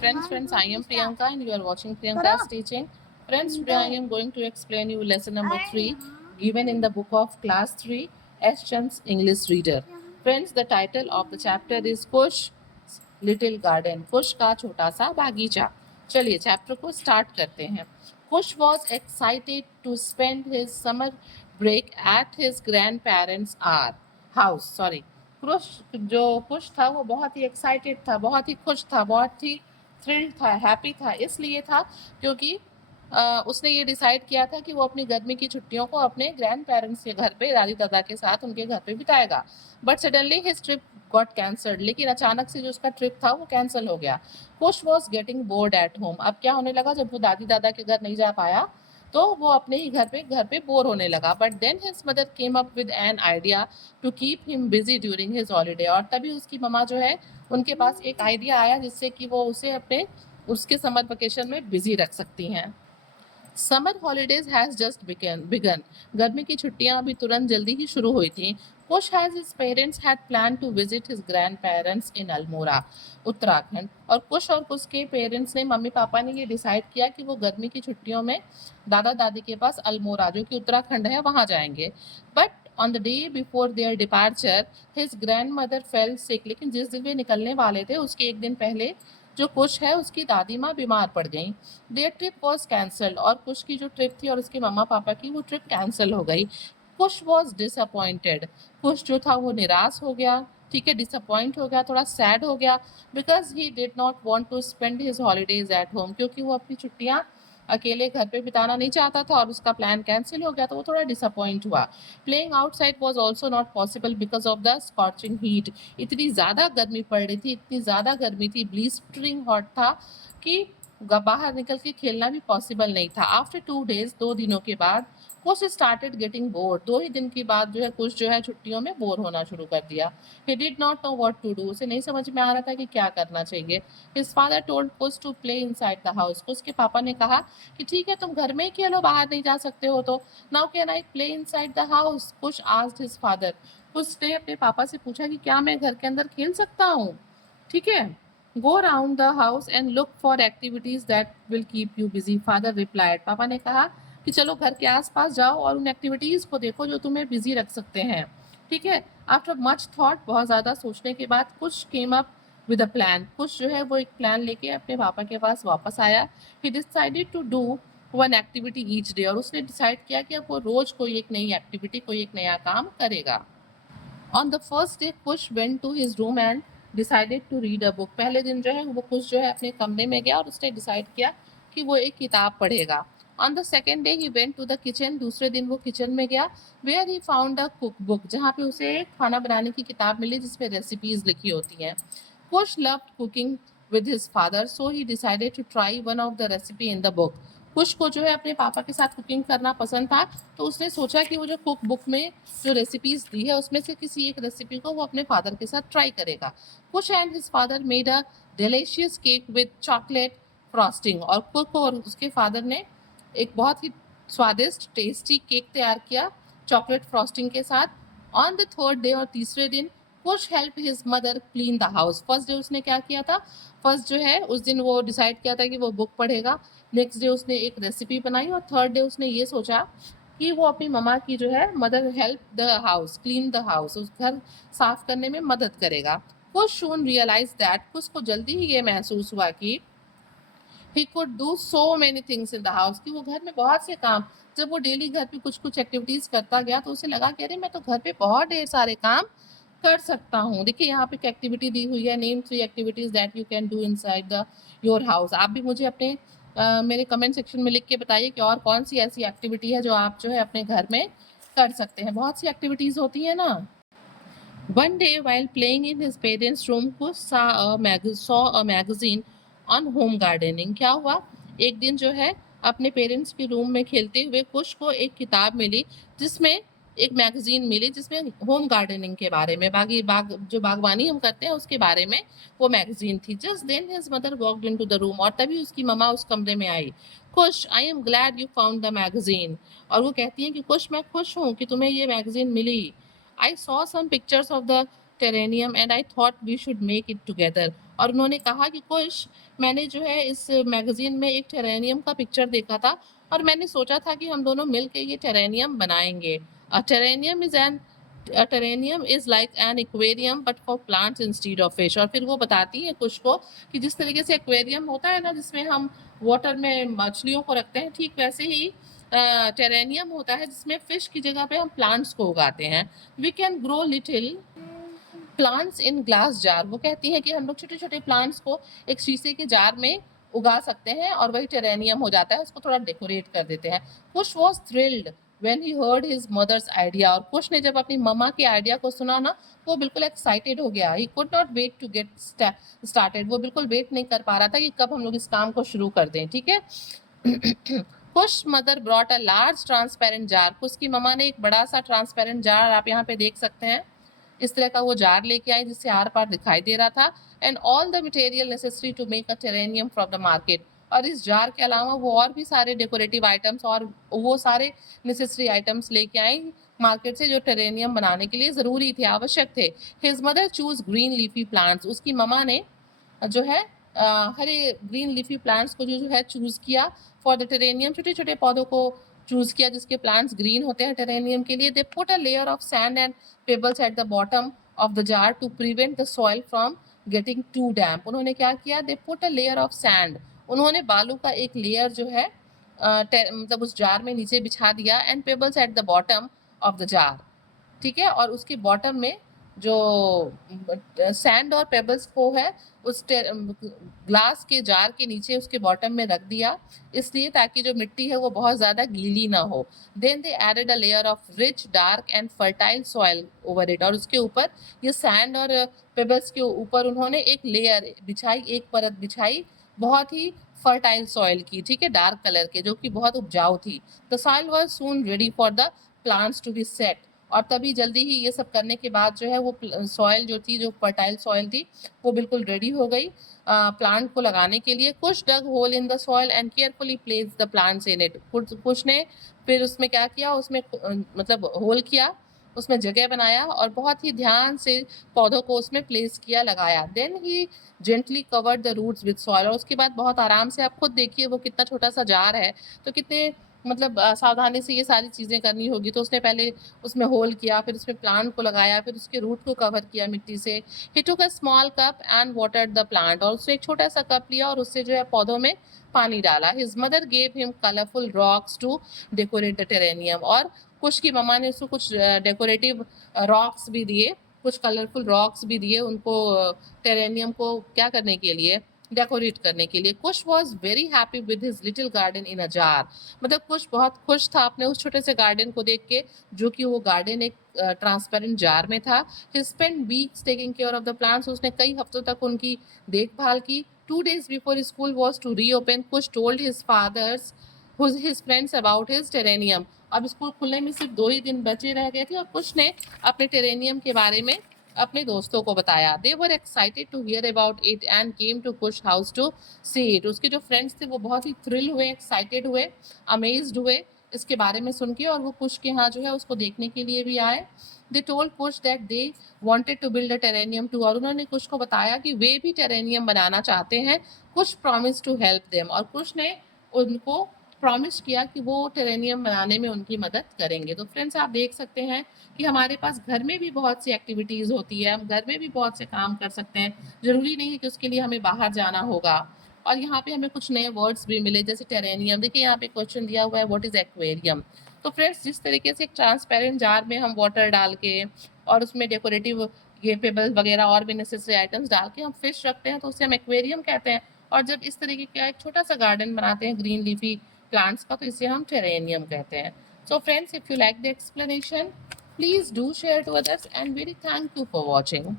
Friends, I am Priyanka and you are watching Priyanka's teaching. Friends, today I am going to explain you lesson number 3 given in the book of class 3 S. Chand's English Reader. Friends, the title of the chapter is Kush Little Garden. कुश का छोटा सा बागीचा. चलिए chapter को start करते हैं. Kush was excited to spend his summer break at his grandparents' house. जो कुश था वो बहुत ही एक्साइटेड था, बहुत ही खुश था, बहुत ही थ्रिल्ड था, हैप्पी था. इसलिए था क्योंकि उसने ये डिसाइड किया था कि वो अपनी गर्मी की छुट्टियों को अपने ग्रैंड पेरेंट्स के घर पे, दादी दादा के साथ उनके घर पे बिताएगा. But suddenly his trip got cancelled. लेकिन अचानक से जो उसका ट्रिप था वो कैंसिल हो गया. Kush was getting bored at home. अब क्या होने लगा, जब वो दादी दादा के घर नहीं जा पाया तो वो अपने ही घर पे बोर होने लगा. But then his mother came up with an idea to keep him busy during his holiday. और तभी उसकी मम्मा जो है उनके पास एक आइडिया आया जिससे कि वो उसे उसके समर वेकेशन में बिजी रख सकती हैं. Summer holidays has just begun. गर्मी की छुट्टियां अभी तुरंत जल्दी ही शुरू हुई थी. Kush has his parents had plan to visit his grand parents in Almora, Uttarakhand. और कुश के पेरेंट्स ने, मम्मी पापा ने ये डिसाइड किया कि वो गर्मी की छुट्टियों में दादा दादी के पास अल्मोड़ा, जो कि उत्तराखंड है, वहां जाएंगे. But on the day before their departure his grandmother fell sick. लेकिन जिस दिन वे निकलने वाले थे उसके एक दिन पहले जो कुश है उसकी दादी माँ बीमार पड़ गई. Their trip was cancelled. और कुश की जो ट्रिप थी और उसके मम्मा पापा की, वो ट्रिप कैंसिल हो गई. कुश वॉज डिसअपॉइंटेड. कुश जो था वो निराश हो गया, ठीक है, डिसअपॉइंट हो गया, थोड़ा सैड हो गया. Because he did not want to spend his holidays at home. क्योंकि वो अपनी छुट्टियाँ अकेले घर पे बिताना नहीं चाहता था और उसका प्लान कैंसिल हो गया तो वो थोड़ा डिसअपॉइंट हुआ. Playing outside was also not possible because of the scorching heat. इतनी ज़्यादा गर्मी पड़ रही थी, इतनी ज़्यादा गर्मी थी, ब्लिस्टरिंग हॉट था कि बाहर निकल के खेलना भी पॉसिबल नहीं था. आफ्टर 2 days, 2 दिनों के बाद कुश स्टार्टेड गेटिंग बोर्ड. 2 ही दिन के बाद जो है कुश जो है छुट्टियों में बोर होना शुरू कर दिया. He did not know what to do. उसे नहीं समझ में आ रहा था कि क्या करना चाहिए. His father told Kush to play inside the house. Kush के पापा ने कहा कि ठीक है, तुम घर में ही खेलो, बाहर नहीं जा सकते हो तो. Now can I play inside the house, Kush asked his father. Kush ने अपने पापा से पूछा कि क्या मैं घर के अंदर खेल सकता हूँ. ठीक है. Go around the house and look for activities that will keep you busy, father replied. पापा ने कहा कि चलो घर के आसपास जाओ और उन एक्टिविटीज को देखो जो तुम्हें बिजी रख सकते हैं. ठीक है. आफ्टर मच थॉट, बहुत ज़्यादा सोचने के बाद, कुछ केम अप विद अ प्लान. कुछ जो है वो एक प्लान लेके अपने पापा के पास वापस आया. He decided to do one activity each day. और उसने डिसाइड किया कि अब वो रोज कोई एक नई एक्टिविटी, कोई एक नया काम करेगा. On the first day Kush went to his room and decided to read a book. पहले दिन जो है वो कुश जो है अपने कमरे में गया और उसने डिसाइड किया कि वो एक किताब पढ़ेगा. On the second day he went to the kitchen. दूसरे दिन वो किचन में गया. Where he found a cookbook, जहाँ पे उसे एक खाना बनाने की किताब मिली जिसपे रेसिपीज लिखी होती हैं. Kush loved cooking with his father, so he decided to try one of the recipe in the book. कुश को जो है अपने पापा के साथ कुकिंग करना पसंद था, तो उसने सोचा कि वो जो कुक बुक में जो रेसिपीज दी है उसमें से किसी एक रेसिपी को वो अपने फादर के साथ ट्राई करेगा. Kush and his father made a delicious cake with chocolate frosting. और कुक और उसके फादर ने एक बहुत ही स्वादिष्ट टेस्टी केक तैयार किया चॉकलेट फ्रॉस्टिंग के साथ. ऑन द थर्ड डे, और तीसरे दिन, Kush help his mother clean the house. First day उसने क्या किया था, फर्स्ट जो है उस दिन वो डिसाइड किया था कि वो बुक पढ़ेगा. नेक्स्ट डे उसने एक रेसिपी बनाई और थर्ड डे उसने ये सोचा कि वो अपनी ममा की जो है mother help the house, clean the house, उस घर साफ करने में मदद करेगा. कुश सून रियलाइज दैट, कुश को जल्दी ही ये महसूस हुआ कि he could do so many things in the house, कि वो घर में बहुत से काम, जब वो डेली घर पे कुछ कुछ एक्टिविटीज करता गया तो उसे लगा कि अरे मैं तो घर पे बहुत ढेर सारे काम कर सकता हूँ. देखिए यहाँ पे एक एक्टिविटी दी हुई है, name 3 activities that you can do inside the your house. आप भी मुझे अपने मेरे कमेंट सेक्शन में लिख के बताइए कि और कौन सी ऐसी एक्टिविटी है जो आप जो है अपने घर में कर सकते हैं. बहुत सी एक्टिविटीज होती है ना. One day, while playing in his parents' room, Kush saw a magazine on home gardening. क्या हुआ, एक दिन जो है अपने पेरेंट्स के रूम में खेलते हुए कुश को एक किताब मिली जिसमें एक मैगजीन मिली जिसमें होम गार्डनिंग के बारे में, जो बागवानी हम करते हैं उसके बारे में वो मैगजीन थी. Just then his mother walked into the room. और तभी उसकी मम्मा उस कमरे में आई. Kush, I am glad you found the magazine. और वो कहती हैं कि कुश, मैं खुश हूँ कि तुम्हें ये मैगजीन मिली. I saw some pictures of the terrarium and I thought we should make it together. और उन्होंने कहा कि कुश, मैंने जो है इस मैगजीन में एक टेरेनियम का पिक्चर देखा था और मैंने सोचा था कि हम दोनों मिलकर ये टेरेनियम बनाएंगे। A terrarium is like an aquarium but for plants instead of fish। और फिर वो बताती है कुश को कि जिस तरीके से एक्वेरियम होता है ना, जिसमें हम वाटर में मछलियों को रखते हैं, ठीक वैसे ही टेरेनियम होता है जिसमें फिश की जगह पे हम प्लांट्स को उगाते हैं। We can grow little plants in glass jar. वो कहती हैं कि हम लोग छोटे छोटे प्लांट्स को एक शीशे के जार में उगा सकते हैं और वही टेरेनियम हो जाता है, उसको थोड़ा डेकोरेट कर देते हैं। Kush was thrilled when he heard his mother's idea। और कुश ने जब अपनी मम्मा के आइडिया को सुना ना, वो बिल्कुल एक्साइटेड हो गया। he could not wait to get started। वो बिल्कुल वेट नहीं कर पा रहा था कि कब हम लोग इस काम को शुरू कर दें, ठीक है। Kush mother brought a large transparent jar. Kush की मम्मा ने एक बड़ा सा ट्रांसपेरेंट जार, आप यहाँ पे देख सकते हैं, इस तरह का वो जार लेके आई जिससे आर पार दिखाई दे रहा था। And all the material necessary to make a terrarium from the market. और इस जार के अलावा वो और भी सारे डेकोरेटिव आइटम्स और वो सारे नेसेसरी आइटम्स लेके आई मार्केट से जो टेरेनियम बनाने के लिए ज़रूरी थे, आवश्यक थे। His mother choose green leafy plants. उसकी ममा ने जो है हरे ग्रीन लीफी प्लांट्स को जो है चूज़ किया फॉर द टेरेनियम। छोटे छोटे पौधों को चूज़ किया जिसके प्लांट्स ग्रीन होते हैं टेरेनियम के लिए। They put a layer of sand and pebbles at the bottom of the jar to prevent the soil from getting too damp. उन्होंने क्या किया, they put a layer of sand, उन्होंने बालू का एक लेयर जो है मतलब उस जार में नीचे बिछा दिया। And pebbles at the bottom of the jar, ठीक है, और उसके बॉटम में जो सैंड और पेबल्स को है उस ग्लास के जार के नीचे उसके बॉटम में रख दिया, इसलिए ताकि जो मिट्टी है वो बहुत ज़्यादा गीली ना हो। Then they added a layer of rich dark and fertile soil over it. और उसके ऊपर ये सैंड और पेबल्स के ऊपर उन्होंने एक लेयर बिछाई, एक परत बिछाई बहुत ही फर्टाइल सॉइल की, ठीक है, डार्क कलर के, जो कि बहुत उपजाऊ थी। The soil was soon ready for the plants to be set. और तभी जल्दी ही ये सब करने के बाद जो है वो सॉइल जो थी, जो फर्टाइल सॉइल थी, वो बिल्कुल रेडी हो गई प्लांट को लगाने के लिए। Kush dug hole in the soil and carefully place the plants in it. Kush ने फिर उसमें क्या किया, उसमें मतलब होल किया, उसमें जगह बनाया और बहुत ही ध्यान से पौधों को उसमें प्लेस किया, लगाया। Then he gently covered the roots with soil. और उसके बाद बहुत आराम से, आप खुद देखिए वो कितना छोटा सा जार है तो कितने मतलब सावधानी से ये सारी चीज़ें करनी होगी। तो उसने पहले उसमें होल किया, फिर उसमें प्लांट को लगाया, फिर उसके रूट को कवर किया मिट्टी से। He took a small cup and watered the plant. और उसने एक छोटा सा कप लिया और उससे जो है पौधों में पानी डाला। His mother gave him colourful rocks to decorate the terrarium. और कुश की मम्मा ने उसको कुछ डेकोरेटिव रॉक्स भी दिए, कुछ कलरफुल रॉक्स भी दिए उनको टेरेनियम को क्या करने के लिए, डेकोरेट करने के लिए। Kush was very happy with his little garden in a jar. मतलब कुश बहुत खुश था अपने उस छोटे से गार्डन को देख के, जो कि वो गार्डन एक ट्रांसपेरेंट जार में था। He spend weeks taking care of the plants. उसने कई हफ्तों तक उनकी देखभाल की। 2 days before school was to reopen, Kush told his fathers his friends about his terrarium। अब स्कूल खुलने में सिर्फ 2 ही दिन बचे रह गए थे और कुश ने अपने टेरेनियम के बारे में अपने दोस्तों को बताया। They were excited to hear about it and came to Kush house to see it. उसके जो फ्रेंड्स थे वो बहुत ही थ्रिल हुए, एक्साइटेड हुए, अमेज्ड हुए इसके बारे में सुन के, और वो कुश के यहाँ जो है उसको देखने के लिए भी आए। They told Kush that they wanted to build a terrarium too. और उन्होंने कुश को बताया कि वे भी टेरेनियम बनाना चाहते हैं। कुश प्रॉमिस टू हेल्प देम। और कुश ने उनको प्रॉमिस किया कि वो टेरेनियम बनाने में उनकी मदद करेंगे। तो फ्रेंड्स, आप देख सकते हैं कि हमारे पास घर में भी बहुत सी एक्टिविटीज़ होती है, हम घर में भी बहुत से काम कर सकते हैं, ज़रूरी नहीं है कि उसके लिए हमें बाहर जाना होगा। और यहाँ पे हमें कुछ नए वर्ड्स भी मिले, जैसे टेरेनियम। देखिए यहाँ पे क्वेश्चन दिया हुआ है, व्हाट इज़ एक्वेरियम। तो फ्रेंड्स, जिस तरीके से एक ट्रांसपेरेंट जार में हम वाटर डाल के और उसमें डेकोरेटिव ये पेबल वगैरह और भी नेसेसरी आइटम्स डाल के हम फिश रखते हैं, तो उसे हम एक्वेरियम कहते हैं। और जब इस तरीके का एक छोटा सा गार्डन बनाते हैं ग्रीन लीफी प्लांट्स का, तो इसे हम टेरेनियम कहते हैं। So friends, if you like the explanation, please do share to others, and very thank you for watching.